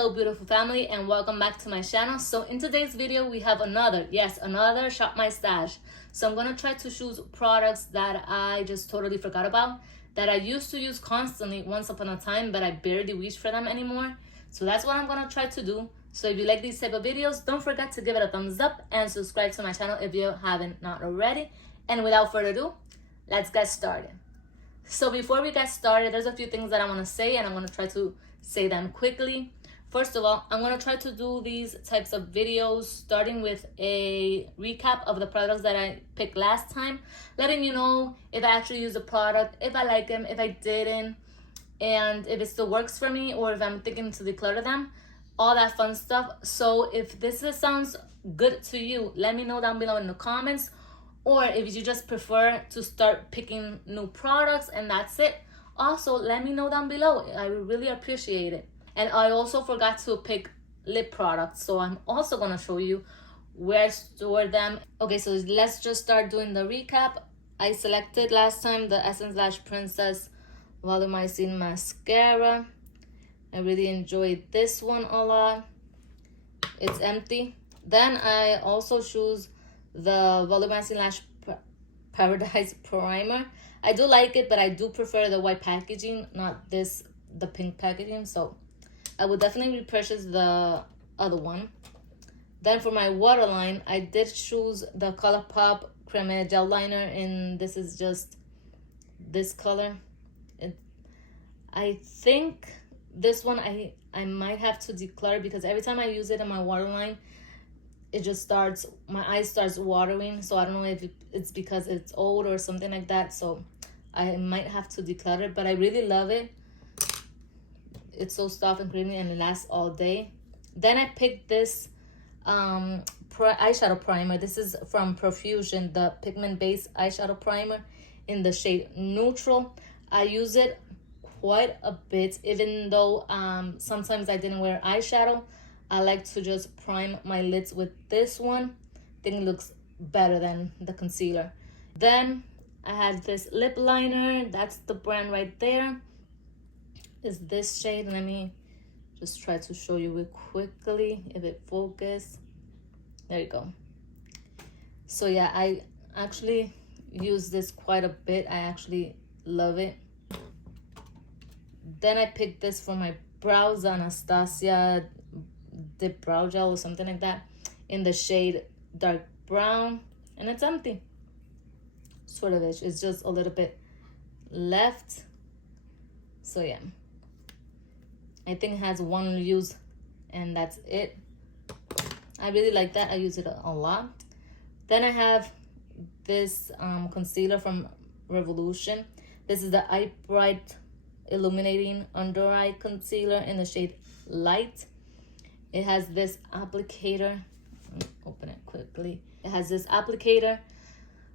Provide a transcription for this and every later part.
Hello beautiful family, and welcome back to my channel. So in today's video we have another shop my stash. So I'm gonna try to choose products that I just totally forgot about, that I used to use constantly once upon a time, but I barely reach for them anymore. So that's what I'm gonna try to do. So if you like these type of videos, don't forget to give it a thumbs up and subscribe to my channel if you haven't not already. And without further ado, let's get started. So before we get started, there's a few things that I want to say, and I'm going to try to say them quickly. First of all, I'm going to try to do these types of videos starting with a recap of the products that I picked last time, letting you know if I actually use a product, if I like them, if I didn't, and if it still works for me, or if I'm thinking to declutter them, all that fun stuff. So if this sounds good to you, let me know down below in the comments. Or if you just prefer to start picking new products and that's it, also let me know down below. I would really appreciate it. And I also forgot to pick lip products, so I'm also going to show you where I store them. Okay, so let's just start doing the recap. I selected last time the Essence Lash Princess Volumizing Mascara. I really enjoyed this one a lot. It's empty. Then I also choose the Volumizing Lash Paradise Primer. I do like it, but I do prefer the white packaging, not the pink packaging. So I would definitely repurchase the other one. Then for my waterline, I did choose the ColourPop Creme Gel Liner, and this is just this color. I think this one I might have to declutter, because every time I use it in my waterline, it just my eye starts watering. So I don't know if it's because it's old or something like that. So I might have to declutter it, but I really love it. It's so soft and creamy and it lasts all day. Then I picked this eyeshadow primer. This is from Profusion, the pigment-based eyeshadow primer in the shade Neutral. I use it quite a bit, even though sometimes I didn't wear eyeshadow. I like to just prime my lids with this one. I think it looks better than the concealer. Then I had this lip liner. That's the brand right there. Is this shade. Let me just try to show you it quickly if it focuses. There you go. So yeah, I actually use this quite a bit. I actually love it. Then I picked this for my brows, Anastasia Dip Brow Gel or something like that, in the shade Dark Brown, and it's empty. Sort of it. It's just a little bit left. So yeah, I think it has one use and that's it. I really like that. I use it a lot. Then I have this concealer from Revolution. This is the Eye Bright Illuminating Under Eye Concealer in the shade Light. It has this applicator. Let me open it quickly. It has this applicator.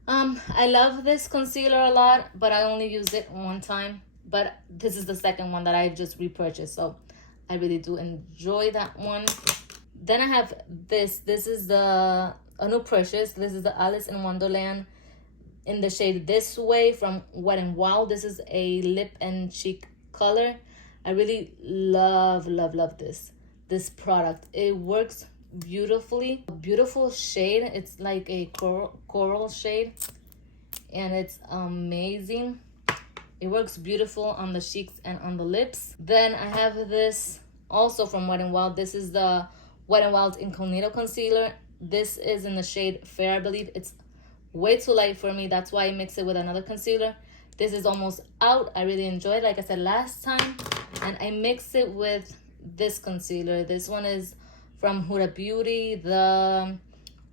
I love this concealer a lot, but I only used it one time. But this is the second one that I just repurchased, so I really do enjoy that one. Then I have this. This is a new purchase. This is the Alice in Wonderland in the shade This Way from Wet n Wild. This is a lip and cheek color. I really love this product. It works beautifully. A beautiful shade. It's like a coral shade, and it's amazing. It works beautiful on the cheeks and on the lips. Then I have this also from Wet n Wild. This is the Wet n Wild Incognito Concealer. This is in the shade Fair, I believe. It's way too light for me. That's why I mix it with another concealer. This is almost out. I really enjoyed it, like I said last time. And I mix it with this concealer. This one is from Huda Beauty, the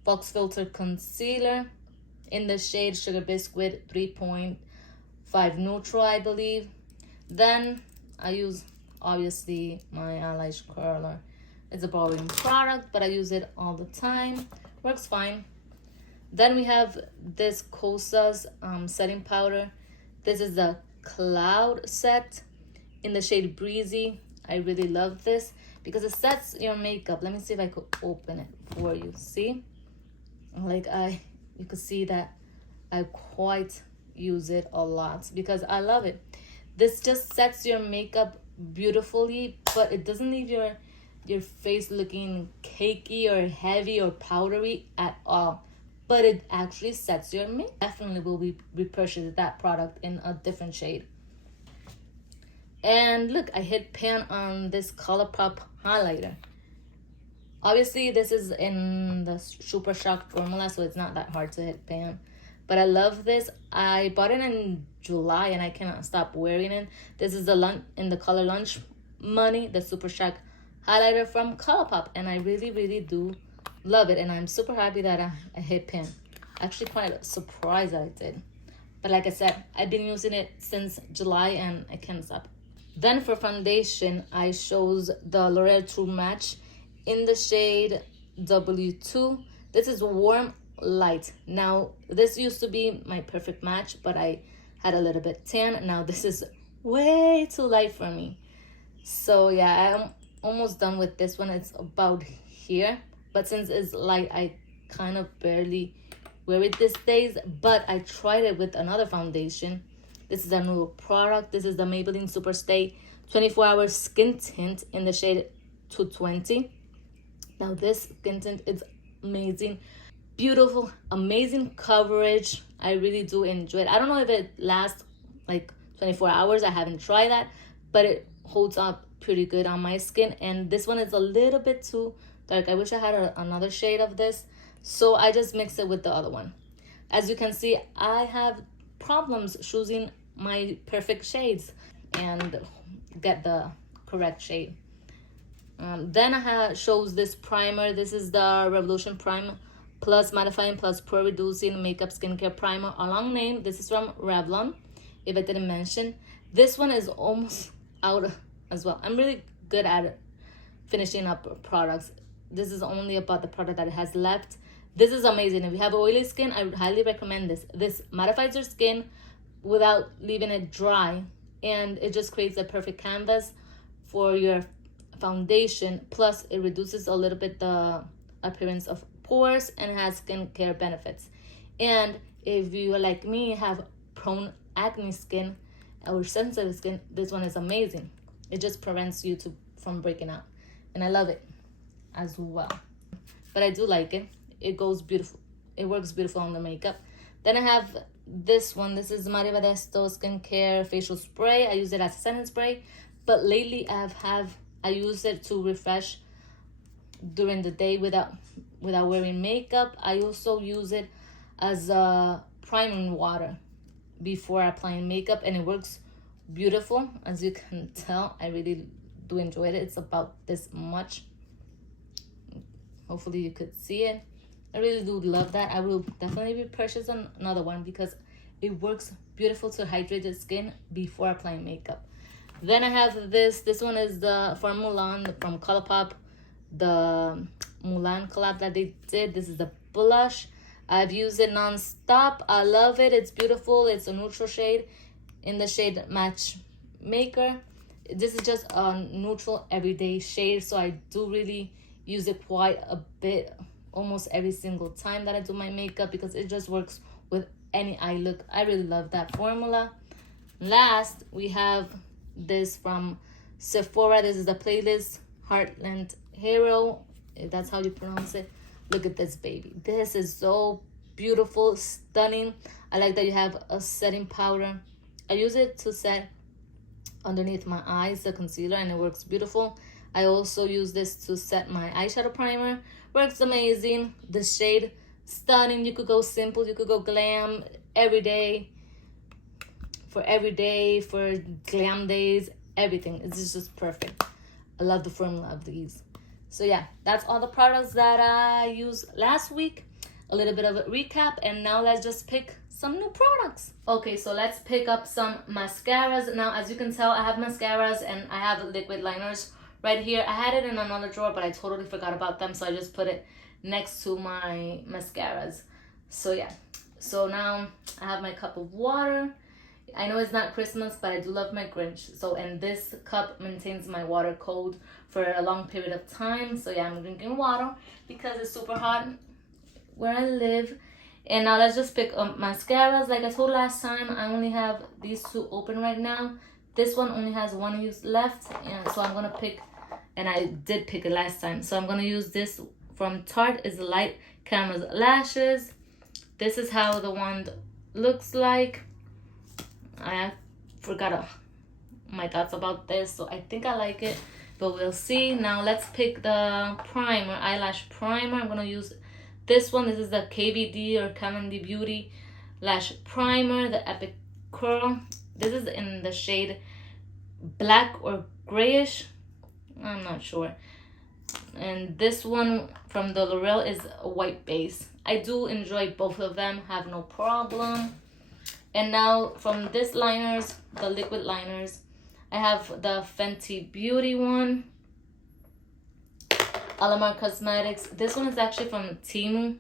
Fox Filter Concealer in the shade Sugar Biscuit 3.5 Neutral, I believe. Then I use, obviously, my eyelash curler. It's a borrowing product, but I use it all the time. Works fine. Then we have this Kosas setting powder. This is the Cloud Set in the shade Breezy. I really love this because it sets your makeup. Let me see if I could open it for you. See? Like you could see that I quite use it a lot because I love it. This just sets your makeup beautifully, but it doesn't leave your your face looking cakey or heavy or powdery at all. But it actually sets your makeup. Definitely will be repurchase that product in a different shade. And look, I hit pan on this ColourPop highlighter. Obviously, this is in the Super Shock formula, so it's not that hard to hit pan. But I love this. I bought it in July, and I cannot stop wearing it. This is in the color Lunch Money, the Super Shock highlighter from ColourPop. And I really, really do love it. And I'm super happy that I hit pan. Actually, quite surprised that I did. But like I said, I've been using it since July, and I can't stop. Then for foundation, I chose the L'Oreal True Match in the shade W2. This is warm light. Now, this used to be my perfect match, but I had a little bit tan. Now, this is way too light for me. So, yeah, I'm almost done with this one. It's about here. But since it's light, I kind of barely wear it these days. But I tried it with another foundation. This is a new product. This is the Maybelline Super Stay 24-Hour Skin Tint in the shade 220. Now this skin tint is amazing, beautiful, amazing coverage. I really do enjoy it. I don't know if it lasts like 24 hours. I haven't tried that, but it holds up pretty good on my skin. And this one is a little bit too dark. I wish I had another shade of this. So I just mixed it with the other one. As you can see, I have problems choosing my perfect shades and get the correct shade. Then I chose this primer. This is the Revolution Prime Plus Mattifying Plus Pore Reducing Makeup Skincare Primer. A long name. This is from Revlon, if I didn't mention. This one is almost out as well. I'm really good at finishing up products. This is only about the product that it has left. This is amazing. If you have oily skin, I would highly recommend this. This mattifies your skin without leaving it dry. And it just creates a perfect canvas for your foundation. Plus it reduces a little bit the appearance of pores and has skincare benefits. And if you, like me, have prone acne skin or sensitive skin, this one is amazing. It just prevents you from breaking out, and I love it as well. But I do like it. It goes beautiful. It works beautiful on the makeup. Then I have this one. This is Maria Modesto Skincare Facial Spray. I use it as a setting spray, but lately I use it to refresh during the day without wearing makeup. I also use it as a priming water before applying makeup, and it works beautiful. As you can tell, I really do enjoy it. It's about this much. Hopefully you could see it. I really do love that. I will definitely repurchase another one because it works beautiful to hydrate the skin before applying makeup. Then I have this. This one is the from Mulan from ColourPop, the Mulan collab that they did. This is the blush. I've used it non-stop. I love it. It's beautiful. It's a neutral shade in the shade Matchmaker. This is just a neutral everyday shade, so I do really use it quite a bit, almost every single time that I do my makeup, because it just works with any eye look. I really love that formula. Last, we have this from Sephora. This is the Playlist Heartland Hero, if that's how you pronounce it. Look at this baby. This is so beautiful, stunning. I like that you have a setting powder. I use it to set underneath my eyes, the concealer, and it works beautiful. I also use this to set my eyeshadow primer. Works amazing. The shade, stunning. You could go simple, you could go glam every day, for glam days, everything. It's just perfect. I love the formula of these. So yeah, that's all the products that I used last week. A little bit of a recap, and now let's just pick some new products. Okay, so let's pick up some mascaras. Now, as you can tell, I have mascaras and I have liquid liners right here. I had it in another drawer, but I totally forgot about them, so I just put it next to my mascaras. So yeah, so now I have my cup of water. I know it's not Christmas, but I do love my Grinch. So, and this cup maintains my water cold for a long period of time. So yeah, I'm drinking water because it's super hot where I live. And now let's just pick up mascaras. Like I told last time, I only have these two open right now. This one only has one use left, and so I'm gonna pick and I did pick it last time. So I'm gonna use this from Tarte. Is Light Canvas Lashes. This is how the wand looks like. I forgot my thoughts about this, so I think I like it, but we'll see. Now let's pick the primer, eyelash primer. I'm gonna use this one. This is the KVD or Cavendish Beauty Lash Primer, the Epic Curl. This is in the shade black or grayish, I'm not sure. And this one from the L'Oreal is a white base. I do enjoy both of them, have no problem. And now from this liners, the liquid liners, I have the Fenty Beauty one, Aleman Cosmetics. This one is actually from Temu,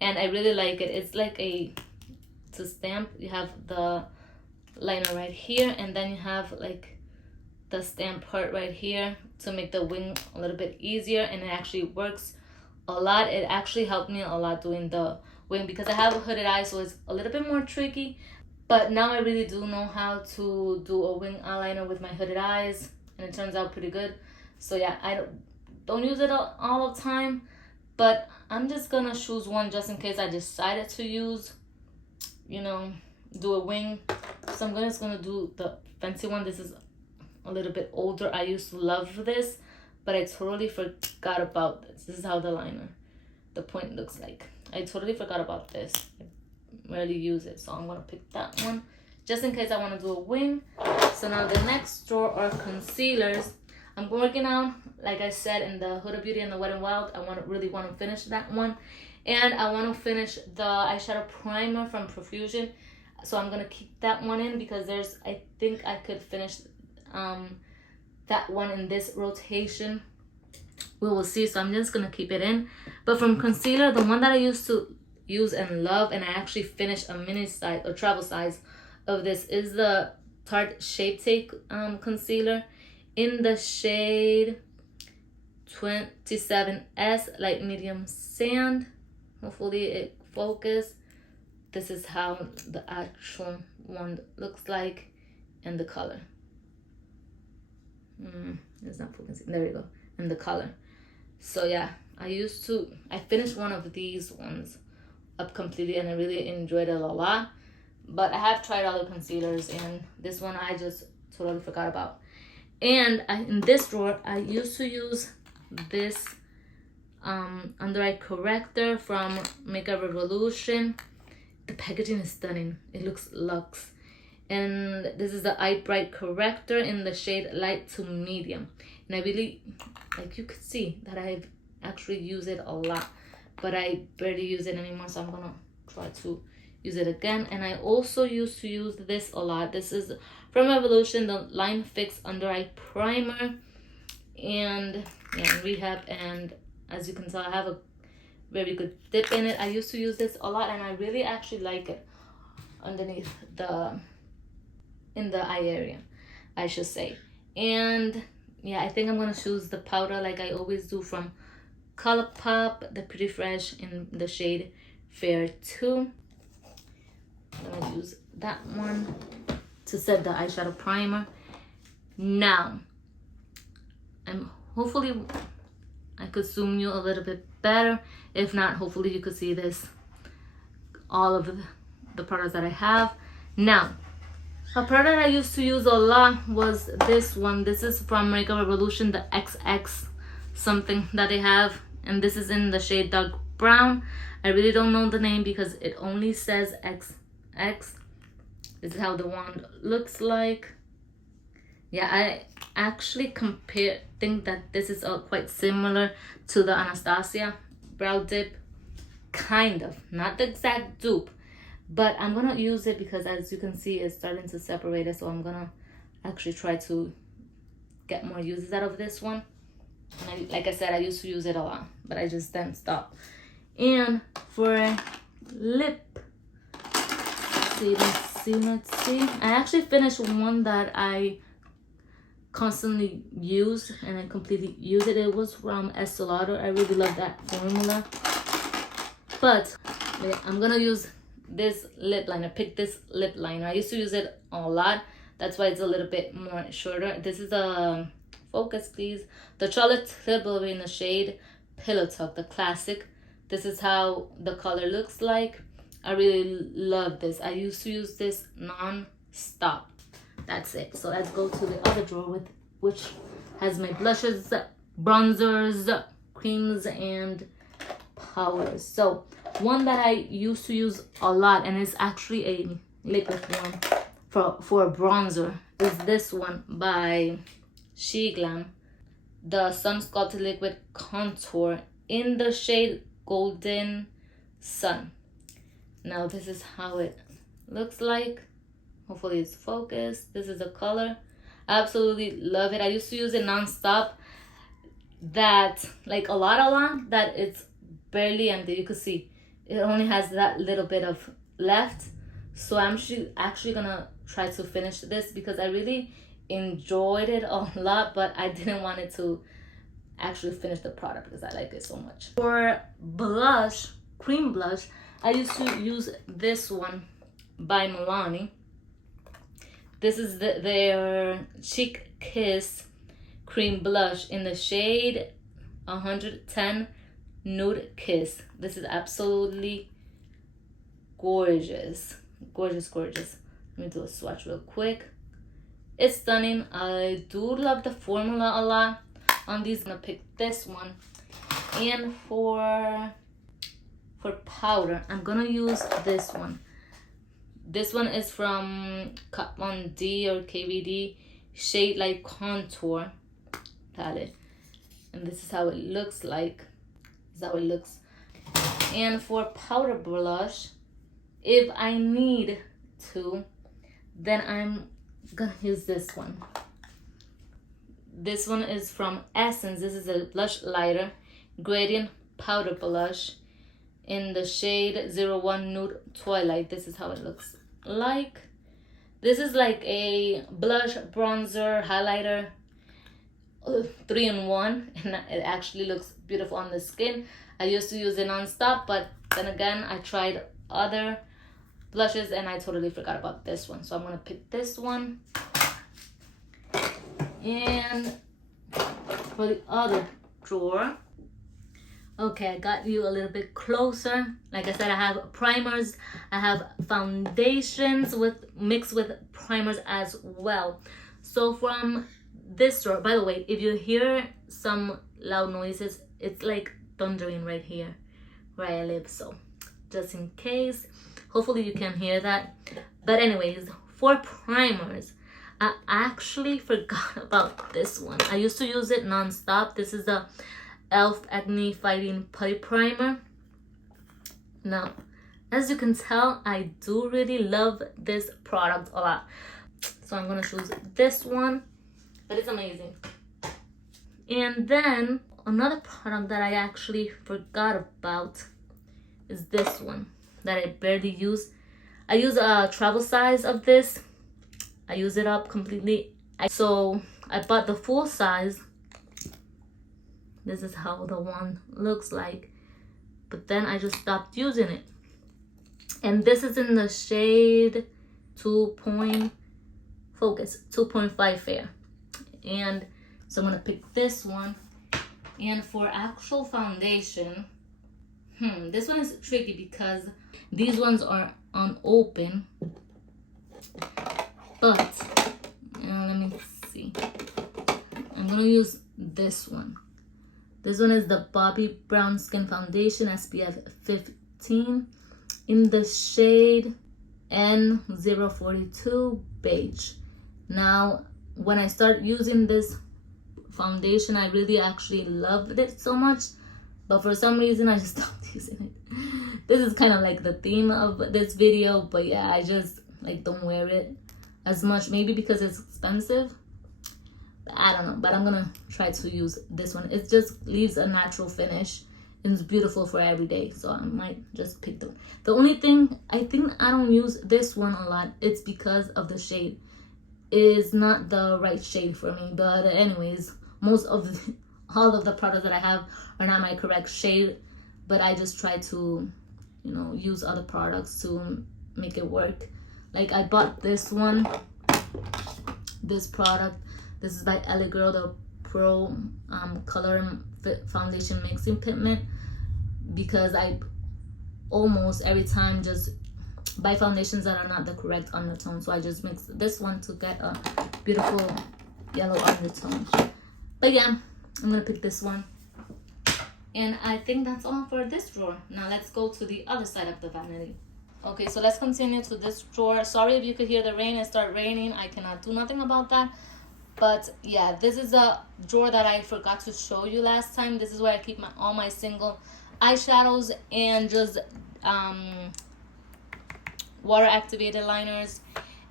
and I really like it. It's like to stamp, you have the liner right here, and then you have like the stamp part right here to make the wing a little bit easier, and it actually works a lot. It actually helped me a lot doing the wing because I have a hooded eye, so it's a little bit more tricky. But now I really do know how to do a wing eyeliner with my hooded eyes, and it turns out pretty good. So yeah, I don't use it all the time, but I'm just gonna choose one just in case I decided to use, you know, do a wing. So I'm just gonna do the Fenty one. This is a little bit older. I used to love this, but I totally forgot about this. This is how the point looks like. I totally forgot about this. I rarely use it, so I'm gonna pick that one just in case I want to do a wing. So now the next drawer are concealers. I'm working on, like I said, in the Huda Beauty and the Wet n Wild. I really want to finish that one, and I want to finish the eyeshadow primer from Profusion. So I'm gonna keep that one in because I think I could finish that one in this rotation. We will see. So I'm just gonna keep it in. But from concealer, the one that I used to use and love, and I actually finished a mini size or travel size of this, is the Tarte Shape Take concealer in the shade 27S Light Medium Sand. Hopefully it focus. This is how the actual one looks like, and the color. It's not focusing. There you go. And the color. So yeah, I finished one of these ones up completely, and I really enjoyed it a lot. But I have tried other concealers, and this one I just totally forgot about. And in this drawer, I used to use this under eye corrector from Makeup Revolution. The packaging is stunning. It looks luxe. And this is the Eye Bright corrector in the shade light to medium. And I really, like, you could see that I've actually used it a lot, but I barely use it anymore, so I'm gonna try to use it again. And I also used to use this a lot. This is from Evolution, the Line Fix Under Eye Primer, and yeah, Rehab. And as you can tell, I have a very good dip in it. I used to use this a lot, and I really actually like it underneath in the eye area, I should say. And yeah, I think I'm gonna choose the powder like I always do from ColourPop, the Pretty Fresh in the shade Fair 2. I'm gonna use that one to set the eyeshadow primer. Now, hopefully I could zoom you a little bit better. If not, hopefully you could see this, all of the products that I have. Now, a product I used to use a lot was this one. This is from Makeup Revolution, the XX something that they have, and this is in the shade dark brown. I really don't know the name because it only says XX. This is how the wand looks like. Yeah, I actually think that this is quite similar to the Anastasia brow dip, kind of, not the exact dupe, but I'm gonna use it because, as you can see, it's starting to separate it. So I'm gonna actually try to get more uses out of this one. And like I said, I used to use it a lot, but I just then stopped. And for lip, let's see. I actually finished one that I constantly use, and I completely use it. It was from Estee Lauder. I really love that formula. But yeah, I'm gonna use this lip liner. Pick this lip liner. I used to use it a lot. That's why it's a little bit more shorter. This is a Focus, please. The Charlotte Tilbury in the shade Pillow Talk, the classic. This is how the color looks like. I really love this. I used to use this non-stop. That's it. So let's go to the other drawer, which has my blushes, bronzers, creams, and powders. So one that I used to use a lot, and it's actually a liquid form for a bronzer, is this one by She Glam, the Sun Sculpted Liquid Contour in the shade Golden Sun. Now this is how it looks like. Hopefully it's focused. This is the color. I absolutely love it. I used to use it non-stop. That, like a lot, that it's barely empty. You can see it only has that little bit of left. So I'm actually gonna try to finish this because I really enjoyed it a lot, but I didn't want it to actually finish the product because I like it so much. For blush, cream blush, I used to use this one by Milani. This is their Cheek Kiss cream blush in the shade 110 Nude Kiss. This is absolutely gorgeous. Gorgeous. Let me do a swatch real quick. It's stunning. I do love the formula a lot on these. I'm gonna pick this one. And for powder, I'm gonna use this one. This one is from Kat Von D or KVD, Shade Light Contour palette. And this is how it looks like. This is how it looks. And for powder blush, if I need to, then I'm gonna use this one. This one is from Essence. This is a blush lighter gradient powder blush in the shade 01 Nude Twilight. This is how it looks like. This is like a blush, bronzer, highlighter, 3-in-1, and it actually looks beautiful on the skin. I used to use it non-stop, but then again I tried other blushes and I totally forgot about this one. So I'm gonna pick this one. And for the other drawer, okay, I got you a little bit closer. Like I said, I have primers, I have foundations mixed with primers as well. So from this drawer, by the way, if you hear some loud noises, it's like thundering right here where I live. So just in case, hopefully you can hear that. But anyways, for primers, I actually forgot about this one. I used to use it non-stop. This is the e.l.f. Acne Fighting Putty Primer. Now, as you can tell, I do really love this product a lot. So I'm gonna choose this one, but it's amazing. And then another product that I actually forgot about is this one that I barely use. I use a travel size of this. I use it up completely. So I bought the full size. This is how the one looks like. But then I just stopped using it. And this is in the shade 2.5 Fair. And so I'm gonna pick this one. And for actual foundation, this one is tricky because these ones are unopened. But let me see. I'm gonna use this one. This one is the Bobbi Brown Skin Foundation SPF 15 in the shade N042 Beige. Now, when I started using this foundation, I really actually loved it so much, but for some reason I just stopped using it. This is kind of like the theme of this video, but yeah, I just like don't wear it as much, maybe because it's expensive. I don't know, but I'm gonna try to use this one. It just leaves a natural finish and it's beautiful for every day, so I might just pick them. The only thing I think I don't use this one a lot, it's because of the shade. It is not the right shade for me, but anyways, all of the products that I have are not my correct shade, but I just try to, you know, use other products to make it work. Like I bought this one, this product. This is by Ellie Girl, the Pro Color Foundation Mixing Pigment, because I almost every time just buy foundations that are not the correct undertone. So I just mix this one to get a beautiful yellow undertone. But yeah, I'm gonna pick this one. And I think that's all for this drawer. Now let's go to the other side of the vanity. Okay, so let's continue to this drawer. Sorry if you could hear the rain. It started raining. I cannot do nothing about that. But yeah, this is a drawer that I forgot to show you last time. This is where I keep all my single eyeshadows and just water activated liners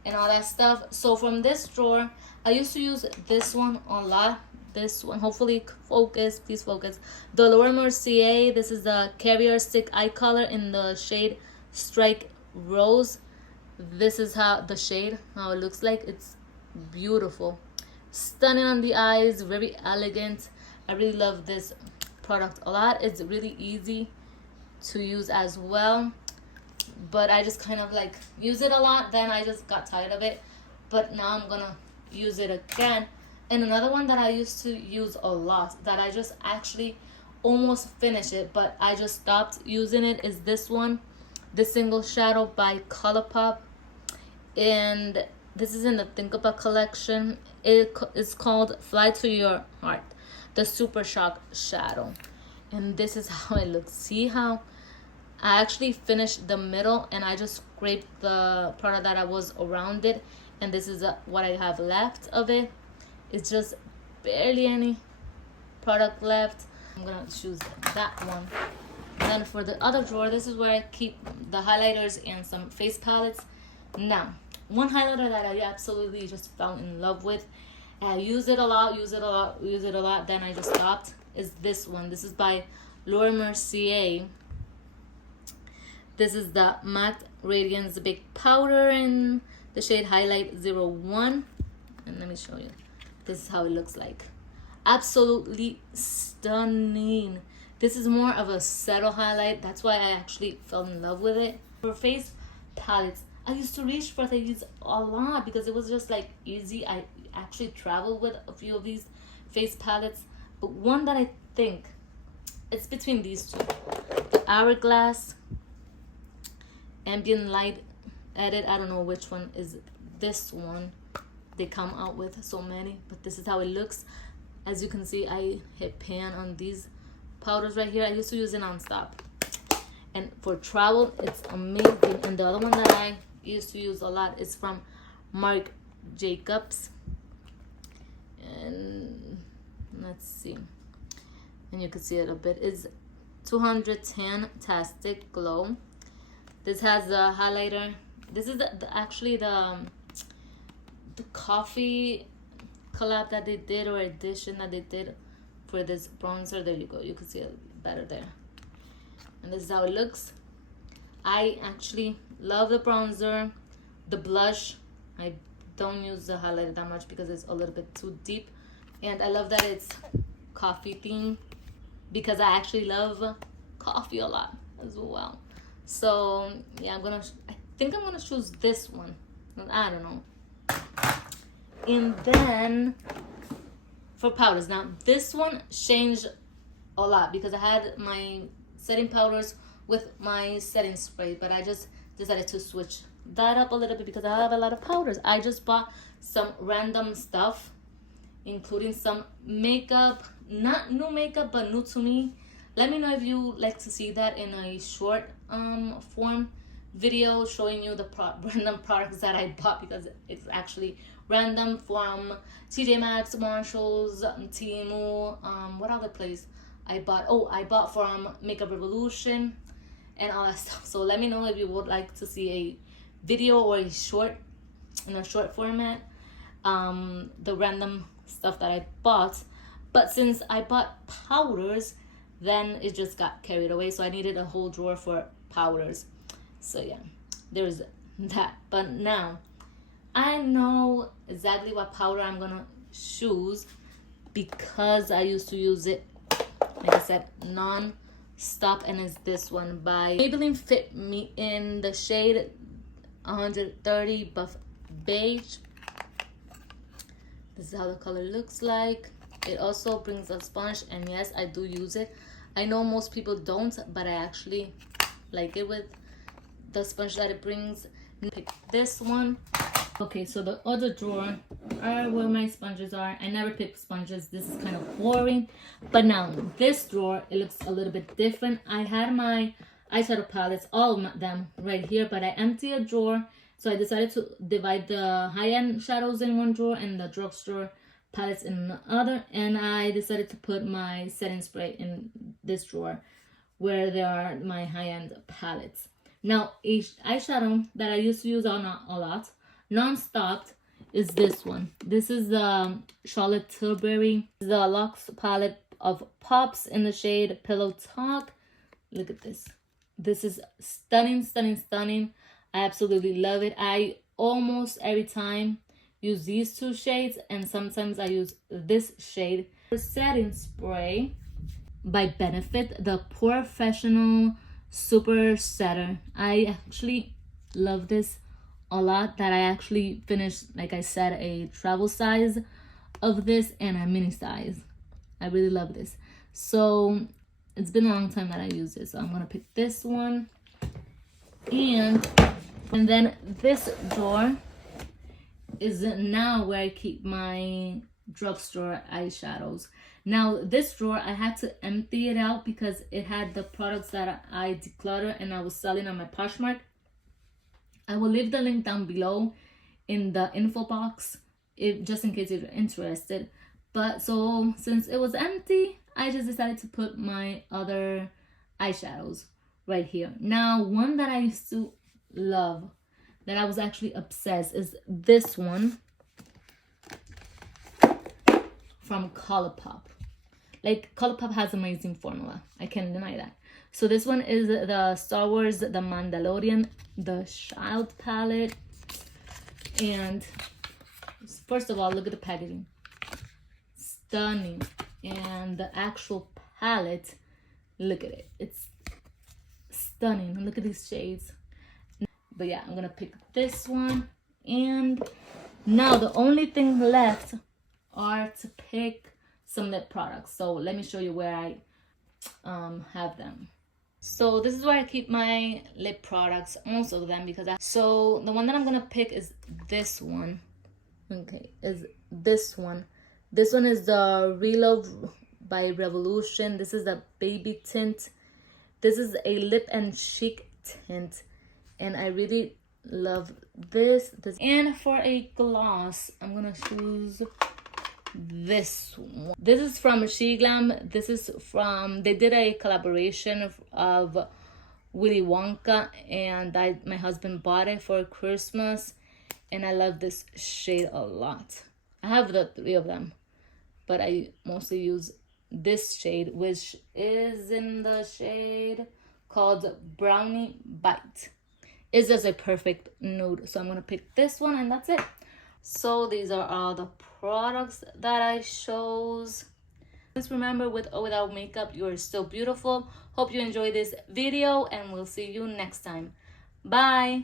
and all that stuff. So from this drawer, I used to use this one a lot. This one, hopefully focus, please focus. The Laura Mercier. This is the Carrier Stick Eye Color in the shade Strike Rose. This is how the shade, how it looks like. It's beautiful, stunning on the eyes, very elegant. I really love this product a lot. It's really easy to use as well, but I just kind of like use it a lot, then I just got tired of it. But now I'm gonna use it again. And another one that I used to use a lot, that I just actually almost finished it, but I just stopped using it, is this one, this Single Shadow by ColourPop. And this is in the Think About collection. It is called Fly to Your Heart, the Super Shock Shadow. And this is how it looks. See how I actually finished the middle and I just scraped the product that I was around it. And this is what I have left of it. It's just barely any product left. I'm gonna choose that one. And then for the other drawer, this is where I keep the highlighters and some face palettes. Now, one highlighter that I absolutely just fell in love with, I use it a lot, then I just stopped, is this one. This is by Laura Mercier. This is the Matte Radiance Big Powder in the shade Highlight 01. And let me show you. This is how it looks like. Absolutely stunning. This is more of a subtle highlight. That's why I actually fell in love with it. For face palettes, I used to reach for these a lot because it was just like easy. I actually traveled with a few of these face palettes. But one that I think, it's between these two. The Hourglass Ambient Light Edit. I don't know which one is this one. They come out with so many, but this is how it looks. As you can see, I hit pan on these powders right here. I used to use it non-stop, and for travel it's amazing. And the other one that I used to use a lot is from Marc Jacobs, and let's see, and you can see it a bit, is 210 Tastic Glow. This has the highlighter. This is actually the coffee collab that they did, or edition that they did for this bronzer. There you go, you can see it better there. And this is how it looks. I actually love the bronzer. The blush, I don't use the highlighter that much because it's a little bit too deep. And I love that it's coffee themed because I actually love coffee a lot as well. So yeah, I think I'm gonna choose this one. I don't know. And then for powders, now this one changed a lot because I had my setting powders with my setting spray, but I just decided to switch that up a little bit because I have a lot of powders. I just bought some random stuff, including some makeup, not new makeup, but new to me. Let me know if you like to see that in a short form video showing you the random products that I bought, because it's actually random, from TJ Maxx, Marshalls, Temu, what other place I bought? Oh, I bought from Makeup Revolution and all that stuff. So let me know if you would like to see a video or a short, in a short format, the random stuff that I bought. But since I bought powders, then it just got carried away, so I needed a whole drawer for powders. So yeah, there's that. But now I know exactly what powder I'm gonna choose because I used to use it, like I said, non-stop, and it's this one by Maybelline Fit Me in the shade 130 Buff Beige. This is how the color looks like. It also brings a sponge, and yes, I do use it. I know most people don't, but I actually like it with the sponge that it brings. Pick this one. Okay, so the other drawer are where my sponges are. I never pick sponges. This is kind of boring. But now this drawer, it looks a little bit different. I had my eyeshadow palettes, all of them right here, but I emptied a drawer. So I decided to divide the high-end shadows in one drawer and the drugstore palettes in the other. And I decided to put my setting spray in this drawer where there are my high-end palettes. Now, eyeshadow that I used to use a lot, non-stop, is this one. This is the Charlotte Tilbury, the Luxe palette of Pops in the shade Pillow Talk. Look at this. This is stunning, stunning, stunning. I absolutely love it. I almost every time use these two shades, and sometimes I use this shade. Setting spray by Benefit, the Professional Super Setter. I actually love this a lot, that I actually finished, like I said, a travel size of this and a mini size. I really love this. So it's been a long time that I use this, so I'm gonna pick this one. And then this drawer is now where I keep my drugstore eyeshadows. Now this drawer, I had to empty it out because it had the products that I decluttered and I was selling on my Poshmark. I will leave the link down below in the info box, just in case you're interested. But so since it was empty, I just decided to put my other eyeshadows right here. Now, one that I used to love, that I was actually obsessed, is this one from ColourPop. Like, ColourPop has amazing formula. I can't deny that. So this one is the Star Wars, the Mandalorian, the Child palette. And first of all, look at the packaging. Stunning. And the actual palette, look at it. It's stunning. Look at these shades. But yeah, I'm gonna pick this one. And now the only thing left are to pick some lip products. So let me show you where I have them. So this is where I keep my lip products, most of them, because so the one that I'm gonna pick is this one. Okay, is this one. This one is the Relove by Revolution. This is the baby tint. This is a lip and cheek tint, and I really love this. And for a gloss, I'm gonna choose this one. This is from She Glam. This is from, they did a collaboration of Willy Wonka, and my husband bought it for Christmas, and I love this shade a lot. I have the 3 of them, but I mostly use this shade, which is in the shade called Brownie Bite. It's just a perfect nude, so I'm gonna pick this one, and that's it. So these are all the products that I chose. Just remember, with or without makeup, you are still beautiful. Hope you enjoyed this video, and we'll see you next time. Bye.